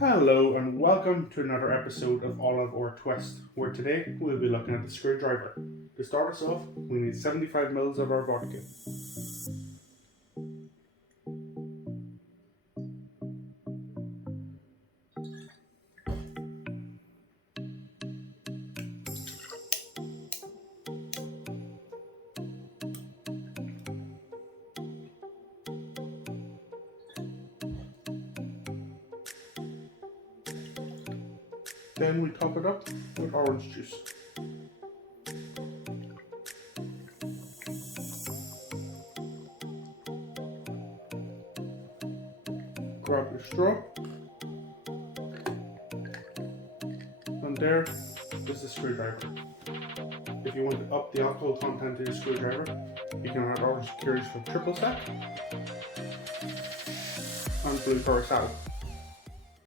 Hello and welcome to another episode of Olive or Twist, where today we'll be looking at the screwdriver. To start us off, we need 75 ml of our vodka. Then we top it up with orange juice. Grab your straw, and there is the screwdriver. If you want to up the alcohol content of your screwdriver, you can add orange liqueurs for triple sec and blue curacao.